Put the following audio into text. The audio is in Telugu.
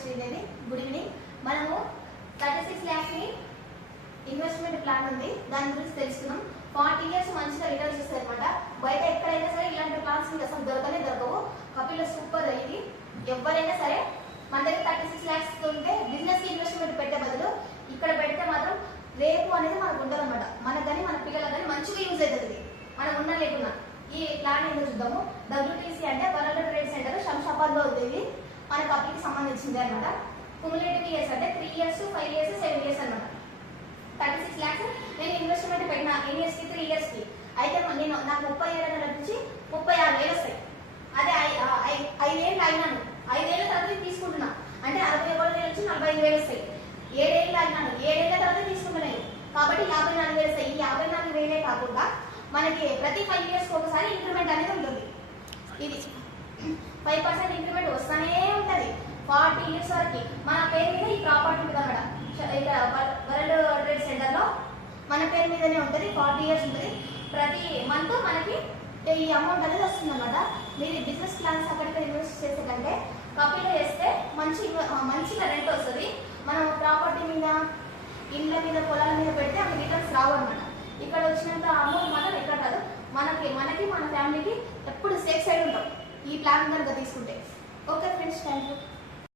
శ్రీదేవి. Good evening. మనము 36 lakhs ని ఇన్వెస్ట్మెంట్ ప్లాన్ ఉంది, దాని గురించి తెలుసుకున్నాం. 40 years మంచిగా రిటర్న్స్ ఇస్తాయి అనమాట. బయట ఎక్కడైనా సరే ఇలాంటి ప్లాన్స్ మీకు అసలు దొరకవు. కపిల సూపర్. ఇది ఎవరైనా సరే మన దగ్గర 36 lakhs ఉంటే బిజినెస్ కి ఇన్వెస్ట్మెంట్ పెట్టే బదులు ఇక్కడ పెడితే మాత్రం రేపు అనేది మనకు ఉండదు అనమాట. మనకు కానీ మన పిల్లలకు కానీ మంచిగా యూజ్ అవుతుంది మనం ఉన్నా లేకున్నా. ఈ ప్లాన్ ఏంటో చూద్దాము. WTC అంటే వరల్డ్ ట్రేడ్ సెంటర్ శంషాబాద్ లో ఉంది. మన కంపెనీకి సంబంధించింది అనమాట. క్యుములేటివ్ ఇయర్స్ అంటే 3 years, 5 years, 7 years అనమాట. 36 lakhs నేను ఇన్వెస్ట్మెంట్ పెట్టిన ఎన్ని ఇయర్స్ కి? 3 years కి. అయితే నేను నాకు 37 నుంచి 36,000 వస్తాయి. అదే 5 ఏళ్ళు అయినాను, 5 ఏళ్ళ తర్వాత తీసుకుంటున్నా అంటే 61,000 నుంచి 45,000 వస్తాయి. 7 ఏళ్ళు అయినాను, 7 ఏళ్ళ తర్వాత తీసుకుంటున్నాను కాబట్టి 54,000 వస్తాయి. ఈ 54,000 కాకుండా మనకి ప్రతి 5 years ఒకసారి ఇంక్రిమెంట్ అనేది ఉంటుంది. ఇది 5% ఇంక్రిమెంట్ వస్తూనే ఉంటుంది 40 years వరకు. మన పేరు మీద ఈ ప్రాపర్టీ ఉంటుంది అన్నమాట. ఇక్కడ వరల్డ్ ట్రేడ్ సెంటర్ లో మన పేరు మీదనే ఉంటుంది. 40 years ఉంటుంది. ప్రతి మంత్ మనకి ఈ అమౌంట్ అనేది వస్తుంది అన్నమాట. మీరు బిజినెస్ ప్లాన్స్ అక్కడికి ఇన్వెస్ట్ చేసే కంటే కపిలో వేస్తే మంచిగా రెంట్ వస్తుంది. మనం ప్రాపర్టీ మీద, ఇళ్ళ మీద, పొలాల మీద పెడితే అవి రిటర్న్స్ రావు అనమాట. ఇక్కడ వచ్చినంత అమౌంట్ మాత్రం ఎక్కడ రాదు. మనకి మన ఫ్యామిలీకి ఎప్పుడు సేఫ్ సైడ్ ఉంటాం ఈ ప్లాన్ కనుక తీసుకుంటే. Okay friends, thank you.